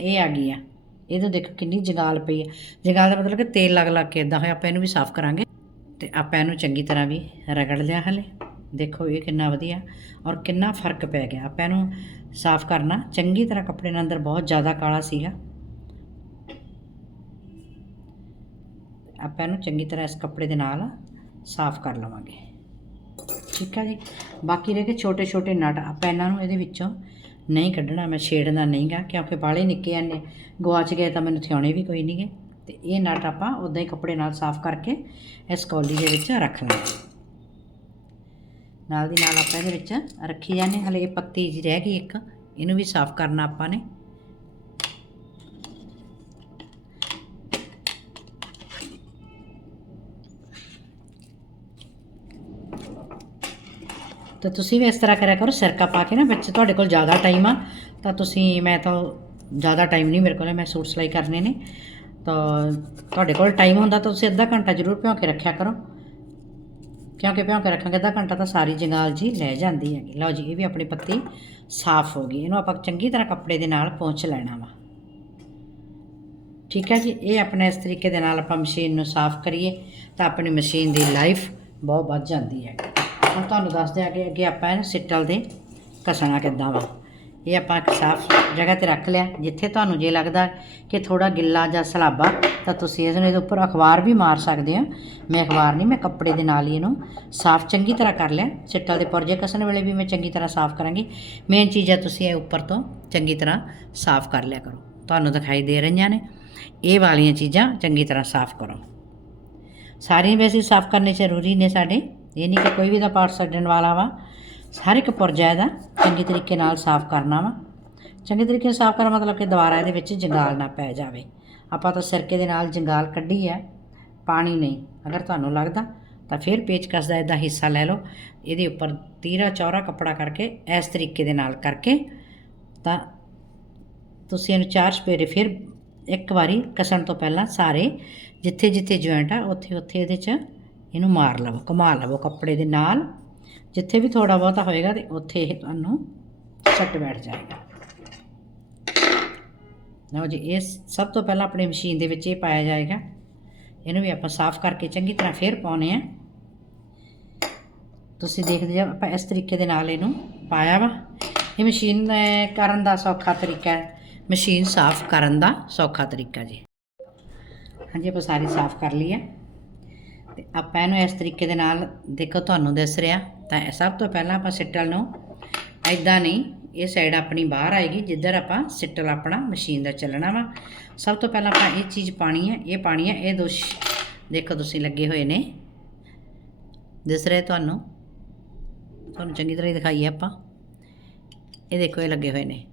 ਇਹ ਆ ਗਈ ਆ। ਇਹਦੇ ਦੇਖੋ ਕਿੰਨੀ ਜਗਾਲ ਪਈ ਹੈ ਜਗਾਲ ਦਾ ਮਤਲਬ ਕਿ ਤੇਲ ਲੱਗ ਲੱਗ ਕੇ ਇਦਾਂ ਹੋਇਆ, ਆਪਾਂ ਇਹਨੂੰ ਵੀ ਸਾਫ਼ ਕਰਾਂਗੇ। ਤੇ ਆਪਾਂ ਇਹਨੂੰ ਚੰਗੀ ਤਰ੍ਹਾਂ ਵੀ ਰਗੜ ਲਿਆ ਹਲੇ। ਦੇਖੋ ਇਹ ਕਿੰਨਾ ਵਧੀਆ ਔਰ ਕਿੰਨਾ ਫ਼ਰਕ ਪੈ ਗਿਆ। ਆਪਾਂ ਇਹਨੂੰ ਸਾਫ਼ ਕਰਨਾ। ਚੰਗੀ ਤਰ੍ਹਾਂ ਕੱਪੜੇ ਦੇ ਅੰਦਰ ਬਹੁਤ ਜ਼ਿਆਦਾ ਕਾਲਾ ਸੀਗਾ। ਆਪਾਂ ਇਹਨੂੰ ਚੰਗੀ ਤਰ੍ਹਾਂ ਇਸ ਕੱਪੜੇ ਦੇ ਨਾਲ ਸਾਫ਼ ਕਰ ਲਵਾਂਗੇ। ਠੀਕ ਹੈ ਜੀ? ਬਾਕੀ ਰਹਿ ਗਏ ਛੋਟੇ ਛੋਟੇ ਨਟ। ਆਪਾਂ ਇਹਨਾਂ ਨੂੰ ਇਹਦੇ ਵਿੱਚੋਂ ਨਹੀਂ ਕੱਢਣਾ। ਮੈਂ ਛੇੜਨਾ ਨਹੀਂਗਾ ਕਿਉਂਕਿ ਬਾਲੇ ਨਿੱਕੇ ਆਨੇ ਗਵਾਚ ਗਏ ਤਾਂ ਮੈਨੂੰ ਥਿਆਉਣੇ ਵੀ ਕੋਈ ਨਹੀਂਗੇ ਤੇ ਇਹ ਨਟ ਆਪਾਂ ਉਦਾਂ ਹੀ ਕੱਪੜੇ ਨਾਲ ਸਾਫ਼ ਕਰਕੇ ਇਸ ਕੌਲੀ ਦੇ ਵਿੱਚ ਰੱਖ ਲੈਣਾ। ਨਾਲ ਦੀ ਨਾਲ ਆਪਾਂ ਇਹਦੇ ਵਿੱਚ ਰੱਖੀ ਜਾਣੇ ਹਲੇ ਇਹ ਪੱਤੀ ਜੀ ਰਹਿ ਗਈ ਇੱਕ, ਇਹਨੂੰ ਵੀ ਸਾਫ਼ ਕਰਨਾ ਆਪਾਂ ਨੇ। ਤਾਂ ਤੁਸੀਂ ਵੀ ਇਸ ਤਰ੍ਹਾਂ ਕਰਿਆ ਕਰੋ, ਸਿਰਕਾ ਪਾ ਕੇ ਨਾ, ਵਿੱਚ ਤੁਹਾਡੇ ਕੋਲ ਜ਼ਿਆਦਾ ਟਾਈਮ ਆ, ਤਾਂ ਤੁਸੀਂ ਮੈਂ ਤਾਂ ਜ਼ਿਆਦਾ ਟਾਈਮ ਨਹੀਂ ਮੇਰੇ ਕੋਲ, ਮੈਂ ਸੂਟ ਸਲਾਈ ਕਰਨੇ ਨੇ। ਤਾਂ ਤੁਹਾਡੇ ਕੋਲ ਟਾਈਮ ਹੁੰਦਾ ਤਾਂ ਤੁਸੀਂ ਅੱਧਾ ਘੰਟਾ ਜ਼ਰੂਰ ਭਿਉਂ ਕੇ ਰੱਖਿਆ ਕਰੋ। ਕਿਉਂਕਿ ਭਿਉਂ ਕੇ ਰੱਖਾਂਗੇ, ਅੱਧਾ ਘੰਟਾ ਤਾਂ ਸਾਰੀ ਜੰਗਾਲ ਜੀ ਲੈ ਜਾਂਦੀ ਹੈਗੀ। ਲਓ ਜੀ, ਇਹ ਵੀ ਆਪਣੀ ਪੱਤੀ ਸਾਫ਼ ਹੋ ਗਈ। ਇਹਨੂੰ ਆਪਾਂ ਚੰਗੀ ਤਰ੍ਹਾਂ ਕੱਪੜੇ ਦੇ ਨਾਲ ਪਹੁੰਚ ਲੈਣਾ ਵਾ। ਠੀਕ ਹੈ ਜੀ, ਇਹ ਆਪਣੇ ਇਸ ਤਰੀਕੇ ਦੇ ਨਾਲ ਆਪਾਂ ਮਸ਼ੀਨ ਨੂੰ ਸਾਫ਼ ਕਰੀਏ ਤਾਂ ਆਪਣੀ ਮਸ਼ੀਨ ਦੀ ਲਾਈਫ ਬਹੁਤ ਵੱਧ ਜਾਂਦੀ ਹੈ। ਹੁਣ ਤੁਹਾਨੂੰ ਦੱਸਦੇ ਆ ਕਿ ਅੱਗੇ ਆਪਾਂ ਇਹਨੂੰ ਸਿੱਟਲ ਦੇ ਕਸਣਾ ਕਿੱਦਾਂ ਵਾ। ਇਹ ਆਪਾਂ ਇੱਕ ਸਾਫ਼ ਜਗ੍ਹਾ ਤੇ ਰੱਖ ਲਿਆ। ਜਿੱਥੇ ਤੁਹਾਨੂੰ ਜੇ ਲੱਗਦਾ ਕਿ ਥੋੜਾ ਗਿੱਲਾ ਜਾਂ ਸਲਾਬਾ, ਤਾਂ ਤੁਸੀਂ ਇਸ ਨੂੰ ਇਹਦੇ ਉੱਪਰ ਅਖਬਾਰ ਵੀ ਮਾਰ ਸਕਦੇ ਹੋ। ਮੈਂ ਅਖਬਾਰ ਨਹੀਂ, ਮੈਂ ਕੱਪੜੇ ਦੇ ਨਾਲ ਹੀ ਇਹਨੂੰ ਸਾਫ਼ ਚੰਗੀ ਤਰ੍ਹਾਂ ਕਰ ਲਿਆ। ਸਿੱਟਲ ਦੇ ਪਰਜੇ ਕਸਣ ਵੇਲੇ ਵੀ ਮੈਂ ਚੰਗੀ ਤਰ੍ਹਾਂ ਸਾਫ਼ ਕਰਾਂਗੀ। ਮੇਨ ਚੀਜ਼ ਹੈ ਤੁਸੀਂ ਇਹ ਉੱਪਰ ਤੋਂ ਚੰਗੀ ਤਰ੍ਹਾਂ ਸਾਫ਼ ਕਰ ਲਿਆ ਕਰੋ। ਤੁਹਾਨੂੰ ਦਿਖਾਈ ਦੇ ਰਹੀਆਂ ਨੇ। ਇਹ ਵਾਲੀਆਂ ਚੀਜ਼ਾਂ ਚੰਗੀ ਤਰ੍ਹਾਂ ਸਾਫ਼ ਕਰੋ। ਸਾਰੀਆਂ ਵੈਸੇ ਸਾਫ਼ ਕਰਨੇ ਜ਼ਰੂਰੀ ਨੇ ਸਾਡੇ। ਇਹ ਨਹੀਂ ਕਿ ਕੋਈ ਵੀ ਦਾ ਪਾਰਟ ਛੱਡਣ ਵਾਲਾ ਵਾ। ਹਰ ਇੱਕ ਪੁਰਜਾ ਇਹਦਾ ਚੰਗੇ ਤਰੀਕੇ ਨਾਲ ਸਾਫ਼ ਕਰਨਾ ਵਾ। ਚੰਗੇ ਤਰੀਕੇ ਨਾਲ ਸਾਫ਼ ਕਰਨਾ ਮਤਲਬ ਕਿ ਦੁਬਾਰਾ ਇਹਦੇ ਵਿੱਚ ਜੰਗਾਲ ਨਾ ਪੈ ਜਾਵੇ। ਆਪਾਂ ਤਾਂ ਸਿਰਕੇ ਦੇ ਨਾਲ ਜੰਗਾਲ ਕੱਢੀ ਹੈ ਪਾਣੀ ਨਹੀਂ। ਅਗਰ ਤੁਹਾਨੂੰ ਲੱਗਦਾ, ਤਾਂ ਫਿਰ ਪੇਚਕਸ ਦਾ ਇਹਦਾ ਹਿੱਸਾ ਲੈ ਲਓ। ਇਹਦੇ ਉੱਪਰ ਤੀਰਾ ਚੌਰਾ ਕੱਪੜਾ ਕਰਕੇ, ਇਸ ਤਰੀਕੇ ਦੇ ਨਾਲ ਕਰਕੇ, ਤਾਂ ਤੁਸੀਂ ਇਹਨੂੰ ਚਾਰ ਸਪੇਰੇ ਫਿਰ ਇੱਕ ਵਾਰੀ ਕਸਣ ਤੋਂ ਪਹਿਲਾਂ ਸਾਰੇ ਜਿੱਥੇ ਜਿੱਥੇ ਜੁਆਇੰਟ ਆ ਉੱਥੇ ਉੱਥੇ ਇਹਦੇ 'ਚ ਇਹਨੂੰ ਮਾਰ ਲਵੋ, ਘੁਮਾ ਲਵੋ ਕੱਪੜੇ ਦੇ ਨਾਲ। ਜਿੱਥੇ ਵੀ ਥੋੜਾ ਬਹੁਤਾ ਹੋਏਗਾ ਤੇ ਉੱਥੇ ਇਹ ਤੁਹਾਨੂੰ ਸੱਟ ਬੈਠ ਜਾਏਗਾ। ਲਓ ਜੀ, ਇਹ ਸਭ ਤੋਂ ਪਹਿਲਾਂ ਆਪਣੀ ਮਸ਼ੀਨ ਦੇ ਵਿੱਚ ਇਹ ਪਾਇਆ ਜਾਏਗਾ। ਇਹਨੂੰ ਵੀ ਆਪਾਂ ਸਾਫ਼ ਕਰਕੇ ਚੰਗੀ ਤਰ੍ਹਾਂ ਫੇਰ ਪਾਉਨੇ ਆ। ਤੁਸੀਂ ਦੇਖਦੇ ਜਾ ਆਪਾਂ ਇਸ ਤਰੀਕੇ ਦੇ ਨਾਲ ਇਹਨੂੰ ਪਾਇਆ ਵਾ। ਇਹ ਮਸ਼ੀਨ ਕਰਨ ਦਾ ਸੌਖਾ ਤਰੀਕਾ ਹੈ। ਮਸ਼ੀਨ ਸਾਫ਼ ਕਰਨ ਦਾ ਸੌਖਾ ਤਰੀਕਾ ਜੀ। ਹਾਂਜੀ, ਆਪਾਂ ਸਾਰੀ ਸਾਫ਼ ਕਰ ਲਈ ਹੈ। ਤੇ ਆਪਾਂ ਇਹਨੂੰ ਇਸ ਤਰੀਕੇ ਦੇ ਨਾਲ ਦੇਖੋ, ਤੁਹਾਨੂੰ ਦਿਸ ਰਿਹਾ। ਤਾਂ ਸਭ ਤੋਂ ਪਹਿਲਾਂ ਆਪਾਂ ਸਿੱਟਲ ਨੂੰ ਐਦਾਂ ਨਹੀਂ, ਇਹ ਸਾਈਡ ਆਪਣੀ ਬਾਹਰ ਆਏਗੀ, ਜਿੱਧਰ ਆਪਾਂ ਸਿੱਟਲ ਆਪਣਾ ਮਸ਼ੀਨ ਦਾ ਚੱਲਣਾ ਵਾ। ਸਭ ਤੋਂ ਪਹਿਲਾਂ ਆਪਾਂ ਇਹ ਚੀਜ਼ ਪਾਣੀ ਹੈ, ਇਹ ਪਾਣੀ ਹੈ, ਇਹ ਦੋ ਦੇਖੋ ਤੁਸੀਂ ਲੱਗੇ ਹੋਏ ਨੇ। ਦਿਸ ਰਹੇ ਤੁਹਾਨੂੰ ਤੁਹਾਨੂੰ ਚੰਗੀ ਤਰ੍ਹਾਂ ਹੀ ਦਿਖਾਈਏ ਆਪਾਂ। ਇਹ ਦੇਖੋ, ਇਹ ਲੱਗੇ ਹੋਏ ਨੇ।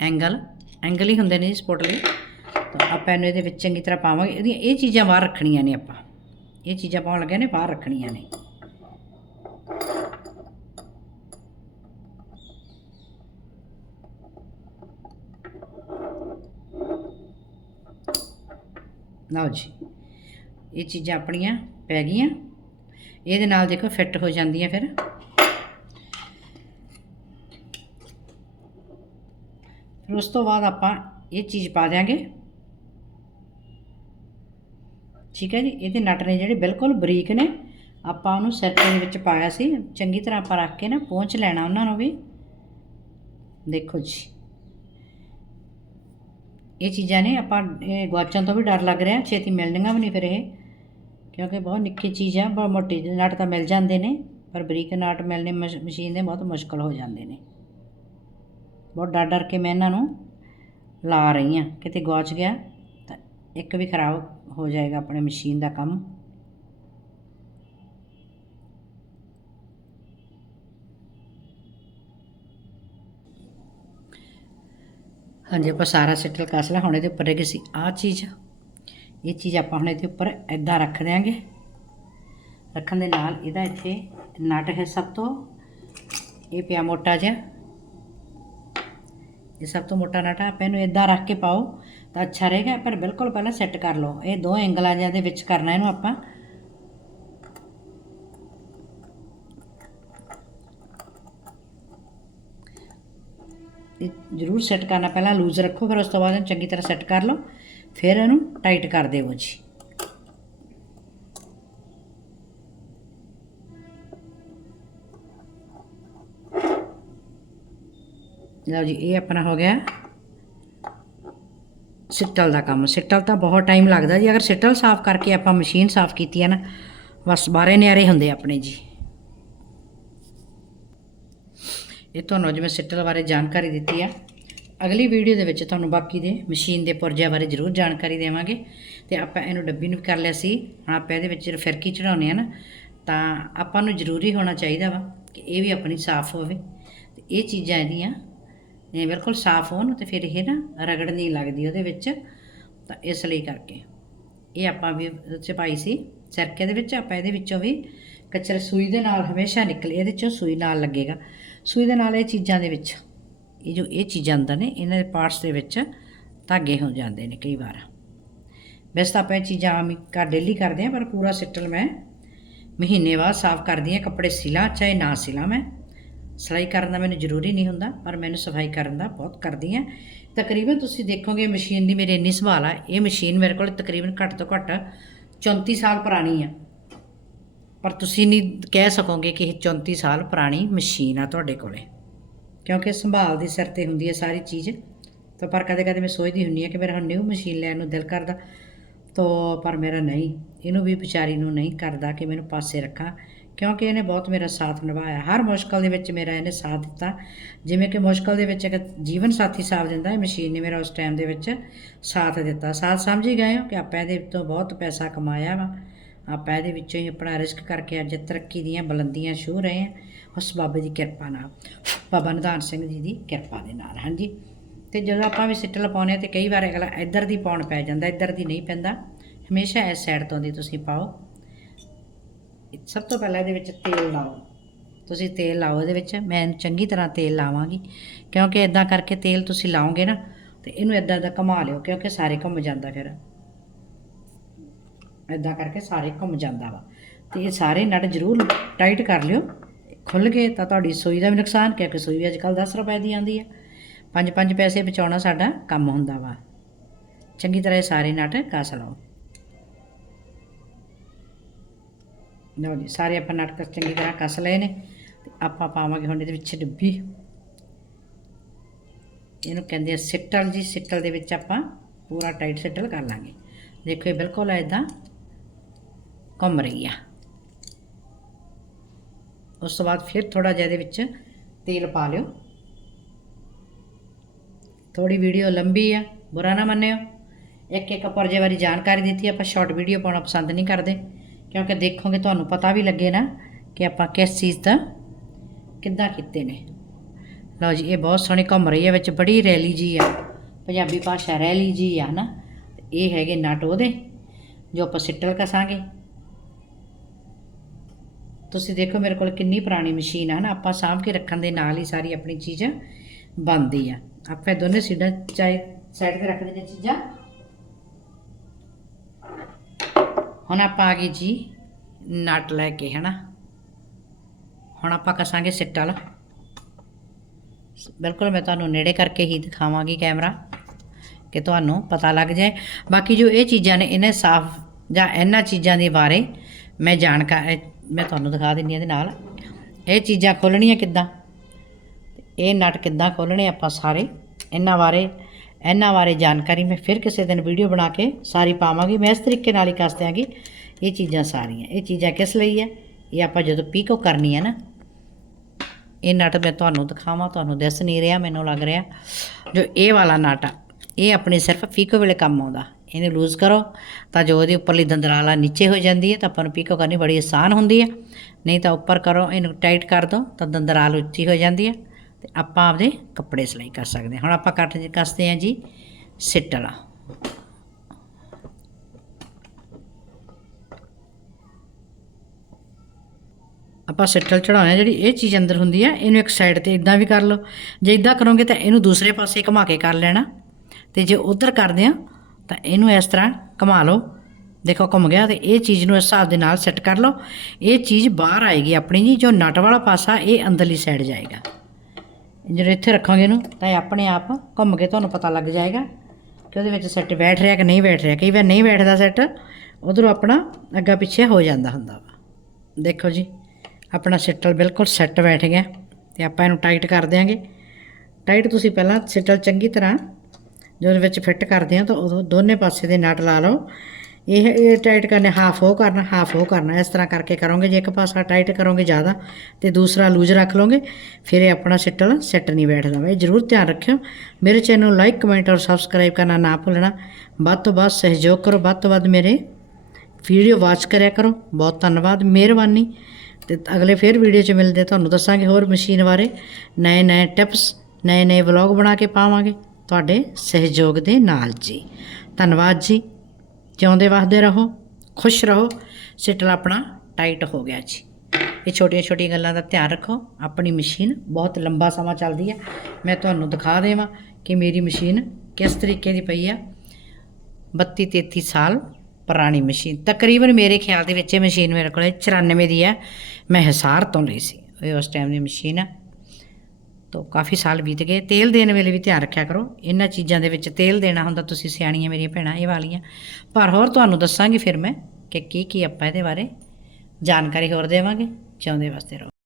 ਐਂਗਲ ਐਂਗਲ ਹੀ ਹੁੰਦੇ ਨੇ ਸਪੋਰਟ ਲਈ। ਤਾਂ ਆਪਾਂ ਇਹਨੂੰ ਇਹਦੇ ਵਿੱਚ ਚੰਗੀ ਤਰ੍ਹਾਂ ਪਾਵਾਂਗੇ। ਇਹਦੀਆਂ ਇਹ ਚੀਜ਼ਾਂ ਬਾਹਰ ਰੱਖਣੀਆਂ ਨੇ ਆਪਾਂ। ਇਹ ਚੀਜ਼ਾਂ ਪਾਉਣ ਲੱਗੇ ਨੇ, ਬਾਹਰ ਰੱਖਣੀਆਂ ਨੇ। ਲਓ ਜੀ, ਇਹ ਚੀਜ਼ਾਂ ਆਪਣੀਆਂ ਪੈ ਗਈਆਂ। ਇਹਦੇ ਨਾਲ ਦੇਖੋ ਫਿੱਟ ਹੋ ਜਾਂਦੀਆਂ ਫਿਰ। ਫਿਰ ਉਸ ਤੋਂ ਬਾਅਦ ਆਪਾਂ ਇਹ ਚੀਜ਼ ਪਾ ਦਿਆਂਗੇ। ਠੀਕ ਹੈ ਜੀ, ਇਹਦੇ ਨਟ ਨੇ ਜਿਹੜੇ ਬਿਲਕੁਲ ਬਰੀਕ ਨੇ, ਆਪਾਂ ਉਹਨੂੰ ਸਿਰਕੇ ਦੇ ਵਿੱਚ ਪਾਇਆ ਸੀ। ਚੰਗੀ ਤਰ੍ਹਾਂ ਆਪਾਂ ਰੱਖ ਕੇ ਨਾ ਪਹੁੰਚ ਲੈਣਾ ਉਹਨਾਂ ਨੂੰ ਵੀ। ਦੇਖੋ ਜੀ। ਇਹ ਚੀਜ਼ਾਂ ਨੇ ਆਪਾਂ, ਇਹ ਗਵਾਚਣ ਤੋਂ ਵੀ ਡਰ ਲੱਗ ਰਿਹਾ, ਛੇਤੀ ਮਿਲਣੀਆਂ ਵੀ ਨਹੀਂ ਫਿਰ ਇਹ, ਕਿਉਂਕਿ ਬਹੁਤ ਨਿੱਕੀ ਚੀਜ਼ ਆ, ਬਹੁਤ ਮੋਟੀ, ਨਟ ਤਾਂ ਮਿਲ ਜਾਂਦੇ ਨੇ, ਪਰ ਬਰੀਕ ਨਟ ਮਿਲਣੇ ਮਸ਼- ਮਸ਼ੀਨ ਦੇ ਬਹੁਤ ਮੁਸ਼ਕਲ ਹੋ ਜਾਂਦੇ ਨੇ। ਬਹੁਤ ਡਰ ਡਰ ਕੇ ਮੈਂ ਇਹਨਾਂ ਨੂੰ ਲਾ ਰਹੀ ਹਾਂ, ਕਿਤੇ ਗਵਾਚ ਗਿਆ ਤਾਂ ਇੱਕ ਵੀ ਖਰਾਬ ਹੋ ਜਾਏਗਾ ਆਪਣੇ ਮਸ਼ੀਨ ਦਾ ਕੰਮ। ਹਾਂਜੀ, ਆਪਾਂ ਸਾਰਾ ਸੈਟਲ ਕਰ ਲਿਆ ਹੁਣ ਇਹਦੇ ਉੱਪਰ ਹੈਗੀ ਸੀ ਆਹ ਚੀਜ਼। ਇਹ ਚੀਜ਼ ਆਪਾਂ ਹੁਣ ਇਹਦੇ ਉੱਪਰ ਐਦਾਂ ਰੱਖ ਦਿਆਂਗੇ। ਰੱਖਣ ਦੇ ਨਾਲ ਇਹਦਾ ਇੱਥੇ ਨਟ ਹੈ ਸਭ ਤੋਂ। ਇਹ ਪਿਆ ਮੋਟਾ ਜਿਹਾ। ਇਹ ਸਭ ਤੋਂ ਮੋਟਾ ਨਟ ਆਪਾਂ ਇਹਨੂੰ ਇਦਾਂ ਰੱਖ ਕੇ ਪਾਓ ਤਾਂ ਅੱਛਾ ਰਹੇਗਾ, ਪਰ ਬਿਲਕੁਲ ਪਹਿਲਾਂ ਸੈੱਟ ਕਰ ਲਓ। ਇਹ ਦੋ ਐਂਗਲਾਂ ਜਿਹਾ ਦੇ ਵਿੱਚ ਕਰਨਾ ਇਹਨੂੰ ਆਪਾਂ ਇਹ ਜ਼ਰੂਰ ਸੈੱਟ ਕਰਨਾ, ਪਹਿਲਾਂ ਲੂਜ਼ ਰੱਖੋ, ਫਿਰ ਉਸ ਤੋਂ ਬਾਅਦ ਚੰਗੀ ਤਰ੍ਹਾਂ ਸੈੱਟ ਕਰ ਲਓ, ਫਿਰ ਇਹਨੂੰ ਟਾਈਟ ਕਰ ਦੇਵੋ ਜੀ। ਲਓ ਜੀ, ਇਹ ਆਪਣਾ ਹੋ ਗਿਆ ਸਿੱਟਲ ਦਾ ਕੰਮ। ਸਿੱਟਲ ਤਾਂ ਬਹੁਤ ਟਾਈਮ ਲੱਗਦਾ ਜੀ, ਅਗਰ ਸਿੱਟਲ ਸਾਫ਼ ਕਰਕੇ ਆਪਾਂ ਮਸ਼ੀਨ ਸਾਫ਼ ਕੀਤੀ ਹੈ ਨਾ, ਬਸ ਬਾਰੇ ਨਿਆਰੇ ਹੁੰਦੇ ਆਪਣੇ ਜੀ। ਇਹ ਤੁਹਾਨੂੰ ਅੱਜ ਮੈਂ ਸਿੱਟਲ ਬਾਰੇ ਜਾਣਕਾਰੀ ਦਿੱਤੀ ਆ। ਅਗਲੀ ਵੀਡੀਓ ਦੇ ਵਿੱਚ ਤੁਹਾਨੂੰ ਬਾਕੀ ਦੇ ਮਸ਼ੀਨ ਦੇ ਪੁਰਜਿਆਂ ਬਾਰੇ ਜ਼ਰੂਰ ਜਾਣਕਾਰੀ ਦੇਵਾਂਗੇ। ਤੇ ਆਪਾਂ ਇਹਨੂੰ ਡੱਬੀ ਨੂੰ ਵੀ ਕਰ ਲਿਆ ਸੀ। ਹੁਣ ਆਪਾਂ ਇਹਦੇ ਵਿੱਚ ਜਦੋਂ ਫਿਰਕੀ ਚੜਾਉਣੇ ਆ ਨਾ, ਤਾਂ ਆਪਾਂ ਨੂੰ ਜ਼ਰੂਰੀ ਹੋਣਾ ਚਾਹੀਦਾ ਵਾ ਕਿ ਇਹ ਵੀ ਆਪਣੀ ਸਾਫ਼ ਹੋਵੇ। ਤੇ ਇਹ ਚੀਜ਼ਾਂ ਇਹਦੀਆਂ ਇਹ ਬਿਲਕੁਲ ਸਾਫ਼ ਹੋਣ ਤੇ ਫਿਰ ਇਹ ਨਾ ਰਗੜ ਨਹੀਂ ਲੱਗਦੀ ਉਹਦੇ ਵਿੱਚ। ਤਾਂ ਇਸ ਲਈ ਕਰਕੇ ਇਹ ਆਪਾਂ ਵੀ 'ਚ ਪਾਈ ਸੀ। ਸਿਰਕੇ ਦੇ ਵਿੱਚ ਆਪਾਂ ਇਹਦੇ ਵਿੱਚੋਂ ਵੀ ਕੱਚਰੇ ਸੂਈ ਦੇ ਨਾਲ ਹਮੇਸ਼ਾ ਨਿਕਲੇ, ਇਹਦੇ ਚੋਂ ਸੂਈ ਨਾਲ ਲੱਗੇਗਾ। ਸੂਈ ਦੇ ਨਾਲ ਇਹ ਚੀਜ਼ਾਂ ਦੇ ਵਿੱਚ, ਇਹ ਜੋ ਇਹ ਚੀਜ਼ਾਂ ਅੰਦਰ ਨੇ, ਇਹਨਾਂ ਦੇ ਪਾਰਟਸ ਦੇ ਵਿੱਚ ਧਾਗੇ ਹੋ ਜਾਂਦੇ ਨੇ ਕਈ ਵਾਰ। ਵੈਸੇ ਤਾਂ ਆਪਾਂ ਇਹ ਚੀਜ਼ਾਂ ਆਮ ਹੀ ਘਰ ਡੇਲੀ ਕਰਦੇ ਆ ਪਰ ਪੂਰਾ ਸਿੱਟਲ ਮੈਂ ਮਹੀਨੇ ਬਾਅਦ ਸਾਫ਼ ਕਰਦੀ ਆ ਕੱਪੜੇ ਸਿਲਾਂ, ਚਾਹੇ ਨਾ ਸਿਲਾਂ ਮੈਂ। ਸਿਲਾਈ ਕਰਨ ਦਾ ਮੈਨੂੰ ਜ਼ਰੂਰੀ ਨਹੀਂ ਹੁੰਦਾ, ਪਰ ਮੈਨੂੰ ਸਫ਼ਾਈ ਕਰਨ ਦਾ ਬਹੁਤ ਕਰਦੀ ਆ ਤਕਰੀਬਨ ਤੁਸੀਂ ਦੇਖੋਗੇ ਮਸ਼ੀਨ ਦੀ ਮੇਰੇ ਇੰਨੀ ਸੰਭਾਲ ਆ, ਇਹ ਮਸ਼ੀਨ ਮੇਰੇ ਕੋਲ ਤਕਰੀਬਨ ਘੱਟ ਤੋਂ ਘੱਟ 34 ਸਾਲ ਪੁਰਾਣੀ ਆ। ਪਰ ਤੁਸੀਂ ਨਹੀਂ ਕਹਿ ਸਕੋਗੇ ਕਿ ਇਹ 34 ਸਾਲ ਪੁਰਾਣੀ ਮਸ਼ੀਨ ਆ ਤੁਹਾਡੇ ਕੋਲੇ। ਕਿਉਂਕਿ ਸੰਭਾਲ ਦੀ ਸਿਰ ਤੇ ਹੁੰਦੀ ਹੈ ਸਾਰੀ ਚੀਜ਼। ਤਾਂ ਪਰ ਕਦੇ ਕਦੇ ਮੈਂ ਸੋਚਦੀ ਹੁੰਨੀ ਆ ਕਿ ਮੇਰਾ ਹੁਣ ਨਿਊ ਮਸ਼ੀਨ ਲੈਣ ਨੂੰ ਦਿਲ ਕਰਦਾ, ਤੋ ਪਰ ਮੇਰਾ ਨਹੀਂ। ਇਹਨੂੰ ਵੀ ਵਿਚਾਰੀ ਨੂੰ ਨਹੀਂ ਕਰਦਾ ਕਿ ਮੈਨੂੰ ਪਾਸੇ ਰੱਖਾਂ, ਕਿਉਂਕਿ ਇਹਨੇ ਬਹੁਤ ਮੇਰਾ ਸਾਥ ਨਿਭਾਇਆ। ਹਰ ਮੁਸ਼ਕਲ ਦੇ ਵਿੱਚ ਮੇਰਾ ਇਹਨੇ ਸਾਥ ਦਿੱਤਾ। ਜਿਵੇਂ ਕਿ ਮੁਸ਼ਕਲ ਦੇ ਵਿੱਚ ਇੱਕ ਜੀਵਨ ਸਾਥੀ ਸਾਥ ਦਿੰਦਾ, ਇਹ ਮਸ਼ੀਨ ਨੇ ਮੇਰਾ ਉਸ ਟਾਈਮ ਦੇ ਵਿੱਚ ਸਾਥ ਦਿੱਤਾ। ਸਾਥ ਸਮਝ ਹੀ ਗਏ ਹੋ ਕਿ ਆਪਾਂ ਇਹਦੇ ਤੋਂ ਬਹੁਤ ਪੈਸਾ ਕਮਾਇਆ ਵਾ। ਆਪਾਂ ਇਹਦੇ ਵਿੱਚੋਂ ਹੀ ਆਪਣਾ ਰਿਸਕ ਕਰਕੇ ਅੱਜ ਤਰੱਕੀ ਦੀਆਂ ਬੁਲੰਦੀਆਂ ਛੂਹ ਰਹੇ ਹਾਂ। ਉਸ ਬਾਬੇ ਦੀ ਕਿਰਪਾ ਨਾਲ। ਬਾਬਾ ਨਿਧਾਨ ਸਿੰਘ ਜੀ ਦੀ ਕਿਰਪਾ ਦੇ ਨਾਲ, ਹਾਂਜੀ। ਤੇ ਜਦੋਂ ਆਪਾਂ ਵੀ ਸਿੱਟ ਲਪਾਉਂਦੇ ਹਾਂ ਤੇ ਕਈ ਵਾਰ ਅਗਲਾ ਇੱਧਰ ਦੀ ਪਾਉਣ ਪੈ ਜਾਂਦਾ, ਇੱਧਰ ਦੀ ਨਹੀਂ ਪੈਂਦਾ। ਹਮੇਸ਼ਾ ਇਸ ਸਾਈਡ ਤੋਂ ਦੀ ਤੁਸੀਂ ਪਾਓ। ਸਭ ਤੋਂ ਪਹਿਲਾਂ ਇਹਦੇ ਵਿੱਚ ਤੇਲ ਲਾਓ। ਤੁਸੀਂ ਤੇਲ ਲਾਓ ਇਹਦੇ ਵਿੱਚ। ਮੈਂ ਇਹਨੂੰ ਚੰਗੀ ਤਰ੍ਹਾਂ ਤੇਲ ਲਾਵਾਂਗੀ। ਕਿਉਂਕਿ ਇਦਾਂ ਕਰਕੇ ਤੇਲ ਤੁਸੀਂ ਲਾਓਗੇ ਨਾ, ਤੇ ਇਹਨੂੰ ਇਦਾਂ ਦਾ ਘੁਮਾ ਲਿਓ, ਕਿਉਂਕਿ ਸਾਰੇ ਘੁੰਮ ਜਾਂਦਾ ਫਿਰ। ਇਦਾਂ ਕਰਕੇ ਸਾਰੇ ਘੁੰਮ ਜਾਂਦਾ ਵਾ। ਤੇ ਇਹ ਸਾਰੇ ਨਟ ਜ਼ਰੂਰ ਟਾਈਟ ਕਰ ਲਿਓ। ਖੁੱਲ ਗਏ ਤਾਂ ਤੁਹਾਡੀ ਸੂਈ ਦਾ ਵੀ ਨੁਕਸਾਨ, ਕਿਉਂਕਿ ਸੂਈ ਅੱਜ ਕੱਲ 10 ਰੁਪਏ ਦੀ ਆਉਂਦੀ ਹੈ 5-5 ਪੈਸੇ ਬਚਾਉਣਾ ਸਾਡਾ ਕੰਮ ਹੁੰਦਾ ਵਾ। ਚੰਗੀ ਤਰ੍ਹਾਂ ਇਹ ਸਾਰੇ ਨਟ ਕੱਸ ਲਓ। ਲਓ ਜੀ, ਸਾਰੇ ਆਪਾਂ ਨਟ ਕੱਸ ਚੰਗੀ ਤਰ੍ਹਾਂ ਕੱਸ ਲਏ ਨੇ। ਤੇ ਆਪਾਂ ਪਾਵਾਂਗੇ ਹੁਣ ਇਹਦੇ ਵਿੱਚ ਡੱਬੀ। ਇਹਨੂੰ ਕਹਿੰਦੇ ਆ ਸਿੱਟਲ ਜੀ। ਸਿੱਟਲ ਦੇ ਵਿੱਚ ਆਪਾਂ ਪੂਰਾ ਟਾਈਟ ਸਿੱਟਲ ਕਰ ਲਾਂਗੇ। ਦੇਖੋ ਇਹ ਬਿਲਕੁਲ ਐਦਾਂ ਘੁੰਮ ਰਹੀ ਆ। ਉਸ ਤੋਂ ਬਾਅਦ ਫਿਰ ਥੋੜਾ ਜਿਹਾ ਇਹਦੇ ਵਿੱਚ ਤੇਲ ਪਾ ਲਿਓ। ਥੋੜੀ ਵੀਡੀਓ ਲੰਬੀ ਆ, ਬੁਰਾ ਨਾ ਮੰਨਿਓ। ਇੱਕ ਇੱਕ ਪਰਜੇ ਵਾਰੀ ਜਾਣਕਾਰੀ ਦਿੱਤੀ, ਆਪਾਂ ਸ਼ਾਰਟ ਵੀਡੀਓ ਪਾਉਣਾ ਪਸੰਦ ਨਹੀਂ ਕਰਦੇ। ਕਿਉਂਕਿ ਦੇਖੋਗੇ ਤੁਹਾਨੂੰ ਪਤਾ ਵੀ ਲੱਗੇ ਨਾ ਕਿ ਆਪਾਂ ਕਿਸ ਚੀਜ਼ ਦਾ ਕਿੱਦਾਂ ਕੀਤੇ ਨੇ। ਲਓ ਜੀ, ਇਹ ਬਹੁਤ ਸੋਹਣੀ ਘੁੰਮ ਰਹੀ ਹੈ ਵਿੱਚ ਬੜੀ ਰੈਲੀ ਜੀ ਆ। ਪੰਜਾਬੀ ਭਾਸ਼ਾ ਰੈਲੀ ਜੀ ਆ, ਹਨਾ? ਤੇ ਇਹ ਹੈਗੇ ਨਟ ਉਹਦੇ, ਜੋ ਆਪਾਂ ਸਿੱਟਲ ਕਸਾਂਗੇ। ਤੁਸੀਂ ਦੇਖੋ ਮੇਰੇ ਕੋਲ ਕਿੰਨੀ ਪੁਰਾਣੀ ਮਸ਼ੀਨ ਆ ਨਾ, ਆਪਾਂ ਸਾਂਭ ਕੇ ਰੱਖਣ ਦੇ ਨਾਲ ਹੀ ਸਾਰੀ ਆਪਣੀ ਚੀਜ਼ ਬਣਦੀ ਆ। ਆਪਾਂ ਦੋਨੇ ਸੀਡਾਂ ਚਾਹੇ ਸਾਈਡ ਤੇ ਰੱਖ ਦਿੰਦੇ ਚੀਜ਼ਾਂ। ਹੁਣ ਆਪਾਂ ਆ ਗਏ ਜੀ ਨਟ ਲੈ ਕੇ, ਹਨਾ? ਹੁਣ ਆਪਾਂ ਕਸਾਂਗੇ ਸਿੱਟਲ ਬਿਲਕੁਲ ਮੈਂ ਤੁਹਾਨੂੰ ਨੇੜੇ ਕਰਕੇ ਹੀ ਦਿਖਾਵਾਂਗੀ ਕੈਮਰਾ, ਕਿ ਤੁਹਾਨੂੰ ਪਤਾ ਲੱਗ ਜਾਏ। ਬਾਕੀ ਜੋ ਇਹ ਚੀਜ਼ਾਂ ਨੇ, ਇਹਨੇ ਸਾਫ਼ ਜਾਂ ਇਹਨਾਂ ਚੀਜ਼ਾਂ ਦੇ ਬਾਰੇ ਮੈਂ ਜਾਣਕਾਰੀ ਮੈਂ ਤੁਹਾਨੂੰ ਦਿਖਾ ਦਿੰਨੀ ਹਾਂ ਇਹਦੇ ਨਾਲ। ਇਹ ਚੀਜ਼ਾਂ ਖੋਲਣੀਆਂ ਕਿੱਦਾਂ? ਇਹ ਨਟ ਕਿੱਦਾਂ ਖੋਲਣੇ ਆਪਾਂ ਸਾਰੇ? ਇਹਨਾਂ ਬਾਰੇ ਇਹਨਾਂ ਬਾਰੇ ਜਾਣਕਾਰੀ ਮੈਂ ਫਿਰ ਕਿਸੇ ਦਿਨ ਵੀਡੀਓ ਬਣਾ ਕੇ ਸਾਰੀ ਪਾਵਾਂਗੀ। ਮੈਂ ਇਸ ਤਰੀਕੇ ਨਾਲ ਹੀ ਕੱਸ ਦਿਆਂਗੀ। ਇਹ ਚੀਜ਼ਾਂ ਸਾਰੀਆਂ। ਇਹ ਚੀਜ਼ਾਂ ਕਿਸ ਲਈ ਹੈ? ਇਹ ਆਪਾਂ ਜਦੋਂ ਪੀਕੋ ਕਰਨੀ ਹੈ ਨਾ, ਇਹ ਨਟ ਮੈਂ ਤੁਹਾਨੂੰ ਦਿਖਾਵਾਂ। ਤੁਹਾਨੂੰ ਦਿਸ ਨਹੀਂ ਰਿਹਾ, ਮੈਨੂੰ ਲੱਗ ਰਿਹਾ। ਜੋ ਇਹ ਵਾਲਾ ਨਟ ਆ, ਇਹ ਆਪਣੇ ਸਿਰਫ ਪੀਕੋ ਵੇਲੇ ਕੰਮ ਆਉਂਦਾ। ਇਹਨੂੰ ਲੂਜ਼ ਕਰੋ, ਤਾਂ ਜੋ ਉਹਦੇ ਉੱਪਰਲੀ ਦੰਦਰਾਲਾ ਨੀਚੇ ਹੋ ਜਾਂਦੀ ਹੈ, ਤਾਂ ਆਪਾਂ ਨੂੰ ਪੀਕੋ ਕਰਨੀ ਬੜੀ ਆਸਾਨ ਹੁੰਦੀ ਹੈ। ਨਹੀਂ ਤਾਂ ਉੱਪਰ ਕਰੋ, ਇਹਨੂੰ ਟਾਈਟ ਕਰ ਦੋ, ਤਾਂ ਦੰਦਰਾਲ ਉੱਚੀ ਹੋ ਜਾਂਦੀ ਹੈ, ਤੇ ਆਪਾਂ ਆਪਦੇ ਕੱਪੜੇ ਸਿਲਾਈ ਕਰ ਸਕਦੇ ਹਾਂ। ਹੁਣ ਆਪਾਂ ਕੱਟ ਕੱਸਦੇ ਹਾਂ ਜੀ ਸਿੱਟ ਆਪਾਂ ਸਿੱਟਲ ਚੜਾਉਣਾ ਜਿਹੜੀ ਇਹ ਚੀਜ਼ ਅੰਦਰ ਹੁੰਦੀ ਆ ਇਹਨੂੰ ਇੱਕ ਸਾਈਡ ਤੇ ਇਦਾਂ ਵੀ ਕਰ ਲਓ। ਜੇ ਇਦਾਂ ਕਰੋਗੇ ਤਾਂ ਇਹਨੂੰ ਦੂਸਰੇ ਪਾਸੇ ਘੁਮਾ ਕੇ ਕਰ ਲੈਣਾ। ਤੇ ਜੇ ਉਧਰ ਕਰਦੇ ਆ ਤਾਂ ਇਹਨੂੰ ਇਸ ਤਰ੍ਹਾਂ ਘੁਮਾ ਲਓ। ਦੇਖੋ ਘੁੰਮ ਗਿਆ ਤੇ ਇਹ ਚੀਜ਼ ਨੂੰ ਇਸ ਹਿਸਾਬ ਦੇ ਨਾਲ ਸੈੱਟ ਕਰ ਲਓ। ਇਹ ਚੀਜ਼ ਬਾਹਰ ਆਏਗੀ ਆਪਣੀ ਜੀ, ਜੋ ਨਟ ਵਾਲਾ ਪਾਸਾ, ਇਹ ਅੰਦਰਲੀ ਸਾਈਡ ਜਾਏਗਾ। ਜਦੋਂ ਇੱਥੇ ਰੱਖਾਂਗੇ ਇਹਨੂੰ, ਤਾਂ ਇਹ ਆਪਣੇ ਆਪ ਘੁੰਮ ਕੇ ਤੁਹਾਨੂੰ ਪਤਾ ਲੱਗ ਜਾਏਗਾ ਕਿ ਉਹਦੇ ਵਿੱਚ ਸੈੱਟ ਬੈਠ ਰਿਹਾ ਕਿ ਨਹੀਂ ਬੈਠ ਰਿਹਾ। ਕਈ ਵਾਰ ਨਹੀਂ ਬੈਠਦਾ ਸੈੱਟ ਉਧਰੋਂ ਆਪਣਾ ਅੱਗਾ ਪਿੱਛੇ ਹੋ ਜਾਂਦਾ ਹੁੰਦਾ ਵਾ। ਦੇਖੋ ਜੀ, ਆਪਣਾ ਸਿੱਟਲ ਬਿਲਕੁਲ ਸੈੱਟ ਬੈਠ ਗਿਆ ਤੇ ਆਪਾਂ ਇਹਨੂੰ ਟਾਈਟ ਕਰ ਦਿਆਂਗੇ। ਟਾਈਟ ਤੁਸੀਂ ਪਹਿਲਾਂ ਸਿੱਟਲ ਚੰਗੀ ਤਰ੍ਹਾਂ ਜਦੋਂ ਉਹਦੇ ਵਿੱਚ ਫਿੱਟ ਕਰਦੇ ਆ ਤਾਂ ਉਦੋਂ ਦੋਨੇ ਪਾਸੇ ਦੇ ਨਟ ਲਾ ਲਓ। ਇਹ ਇਹ ਟਾਈਟ ਕਰਨੇ ਹਾਫ ਉਹ ਕਰਨਾ ਹਾਫ ਉਹ ਕਰਨਾ। ਇਸ ਤਰ੍ਹਾਂ ਕਰਕੇ ਕਰੋਗੇ। ਜੇ ਇੱਕ ਪਾਸਾ ਟਾਈਟ ਕਰੋਗੇ ਜ਼ਿਆਦਾ ਤੇ ਦੂਸਰਾ ਲੂਜ਼ ਰੱਖ ਲਓਗੇ, ਫਿਰ ਇਹ ਆਪਣਾ ਸਿੱਟਲ ਸੈੱਟ ਨਹੀਂ ਬੈਠਦਾ। ਵਾ ਇਹ ਜ਼ਰੂਰ ਧਿਆਨ ਰੱਖਿਓ। ਮੇਰੇ ਚੈਨਲ ਨੂੰ ਲਾਈਕ ਕਮੈਂਟ ਔਰ ਸਬਸਕ੍ਰਾਈਬ ਕਰਨਾ ਨਾ ਭੁੱਲਣਾ। ਵੱਧ ਤੋਂ ਵੱਧ ਸਹਿਯੋਗ ਕਰੋ। ਵੱਧ ਤੋਂ ਵੱਧ ਮੇਰੇ ਵੀਡੀਓ ਵਾਚ ਕਰਿਆ ਕਰੋ। ਬਹੁਤ ਧੰਨਵਾਦ। ਮਿਹਰਬਾਨੀ। ਤੇ ਅਗਲੇ ਫਿਰ ਵੀਡੀਓ 'ਚ ਮਿਲਦੇ ਤੁਹਾਨੂੰ ਦੱਸਾਂਗੇ ਹੋਰ ਮਸ਼ੀਨ ਬਾਰੇ। ਨਏ ਨਏ ਟਿਪਸ ਨਏ ਨਏ ਵਲੌਗ ਬਣਾ ਕੇ ਪਾਵਾਂਗੇ। ਤੁਹਾਡੇ ਸਹਿਯੋਗ ਦੇ ਨਾਲ ਜੀ। ਧੰਨਵਾਦ ਜੀ। ਜਿਉਂਦੇ ਵਸਦੇ ਰਹੋ, ਖੁਸ਼ ਰਹੋ, ਸਿਟਲ ਆਪਣਾ ਟਾਈਟ ਹੋ ਗਿਆ ਜੀ। ਇਹ ਛੋਟੀਆਂ-ਛੋਟੀਆਂ ਗੱਲਾਂ ਦਾ ਧਿਆਨ ਰੱਖੋ। ਆਪਣੀ ਮਸ਼ੀਨ ਬਹੁਤ ਲੰਬਾ ਸਮਾਂ ਚੱਲਦੀ ਹੈ ਮੈਂ ਤੁਹਾਨੂੰ ਦਿਖਾ ਦੇਵਾਂ ਕਿ ਮੇਰੀ ਮਸ਼ੀਨ ਕਿਸ ਤਰੀਕੇ ਦੀ ਪਈ ਆ। 32 33 ਸਾਲ ਪੁਰਾਣੀ ਮਸ਼ੀਨ। ਤਕਰੀਬਨ ਮੇਰੇ ਖਿਆਲ ਦੇ ਵਿੱਚ ਇਹ ਮਸ਼ੀਨ ਮੇਰੇ ਕੋਲ 94 ਦੀ ਹੈ ਮੈਂ ਹਿਸਾਰ ਤੋਂ ਲਈ ਸੀ। ਇਹ ਉਸ ਟਾਈਮ ਦੀ ਮਸ਼ੀਨ ਹੈ ਤੋ ਕਾਫੀ ਸਾਲ ਬੀਤ ਗਏ। ਤੇਲ ਦੇਣ ਵੇਲੇ ਵੀ ਧਿਆਨ ਰੱਖਿਆ ਕਰੋ। ਇਹਨਾਂ ਚੀਜ਼ਾਂ ਦੇ ਵਿੱਚ ਤੇਲ ਦੇਣਾ ਹੁੰਦਾ, ਤੁਸੀਂ ਸਿਆਣੀਆਂ ਮੇਰੀਆਂ ਭੈਣਾਂ, ਇਹ ਵਾਲੀਆਂ। ਪਰ ਹੋਰ ਤੁਹਾਨੂੰ ਦੱਸਾਂਗੀ ਫਿਰ ਮੈਂ ਕਿ ਕੀ ਕੀ ਆਪਾਂ ਇਹਦੇ ਬਾਰੇ ਜਾਣਕਾਰੀ ਹੋਰ ਦੇਵਾਂਗੇ। ਚਾਹੁੰਦੇ ਵਾਸਤੇ ਰਹੋ।